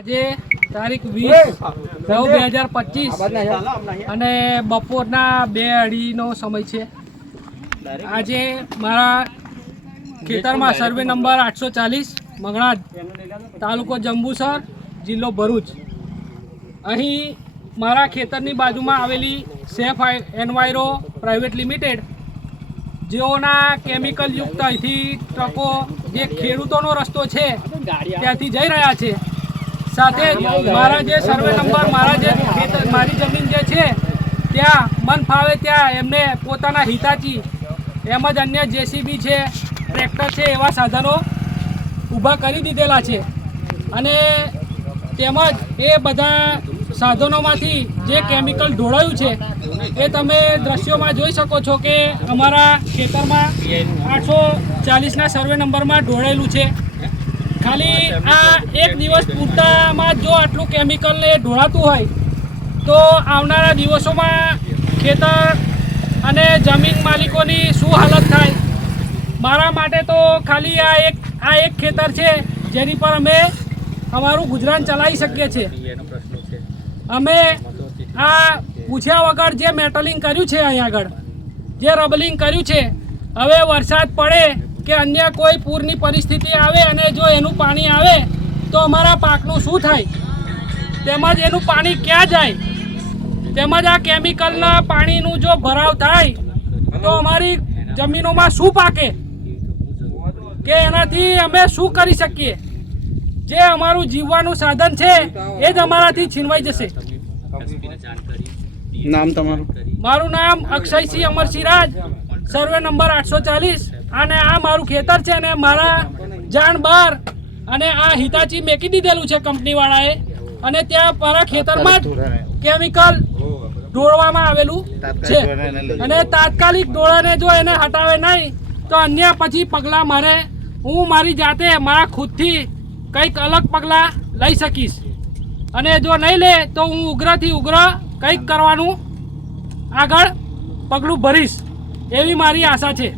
આજે તારીખ 20/9/2025 અને બપોરના 2:30નો સમય છે। આજે મારા ખેતરમાં સર્વે નંબર 840 મંગળાજ, તાલુકો જંબુસર, જિલ્લો ભરૂચ। અહીં મારા ખેતરની બાજુમાં આવેલી સેફ એન્વાયરો પ્રાઇવેટ લિમિટેડ, જેઓના કેમિકલ યુક્ત અહીંથી ટ્રકો જે ખેડૂતોનો રસ્તો છે ત્યાંથી જઈ રહ્યા છે, સાથે મારા જે સર્વે નંબર મારી જમીન જે છે ત્યાં મન ફાવે ત્યાં એમને પોતાના હિતાચી એમ જ અન્ય જેસીબી છે, ટ્રેક્ટર છે, એવા સાધનો ઊભા કરી દીધેલા છે। અને તેમજ એ બધા સાધનોમાંથી જે કેમિકલ ઢોળાયું છે એ તમે દ્રશ્યોમાં જોઈ શકો છો કે અમારા ખેતરમાં 840ના સર્વે નંબરમાં ઢોળેલું છે। ખાલી આ એક દિવસ પૂરતામાં જો આટલું કેમિકલ એ ઢોળાતું હોય તો આવનારા દિવસોમાં ખેતર અને જમીન માલિકોની શું હાલત થાય। મારા માટે તો ખાલી આ એક ખેતર છે જેની પર અમે અમારું ગુજરાન ચલાવી શકીએ છીએ। અમે આ પૂછ્યા વગર જે મેટલિંગ કર્યું છે, અહીં આગળ જે રબલિંગ કર્યું છે, હવે વરસાદ પડે કે અન્ય કોઈ પૂરની પરિસ્થિતિ આવે અને જો એનું પાણી આવે તો અમારા પાકનું શું થાય, તેમજ એનું પાણી ક્યાં જાય, તેમજ આ કેમિકલના પાણીનું જો ભરાવ થાય તો અમારી જમીનોમાં શું પાકે કે એનાથી અમે શું કરી શકીએ। જે અમારું જીવવાનું સાધન છે એ જ અમારાથી છીનવાઈ જશે। નામ તમારું? મારું નામ અક્ષયસિંહ અમરસિંહ રાજ, સર્વે નંબર 840, અને આ મારું ખેતર છે અને મારા જાણ બહાર અને આ હિતાચી મેકી દીધેલું છે કંપનીવાળાએ, અને ત્યાં મારા ખેતરમાં જ કેમિકલ ઢોળવામાં આવેલું છે, અને તાત્કાલિક ઢોળાને જો એને હટાવે નહીં તો અન્ય પછી પગલાં હું મારી જાતે મારા ખુદથી કંઈક અલગ પગલાં લઈ શકીશ, અને જો નહીં લે તો હું ઉગ્રથી ઉગ્ર કંઈક કરવાનું આગળ પગલું ભરીશ, એવી મારી આશા છે।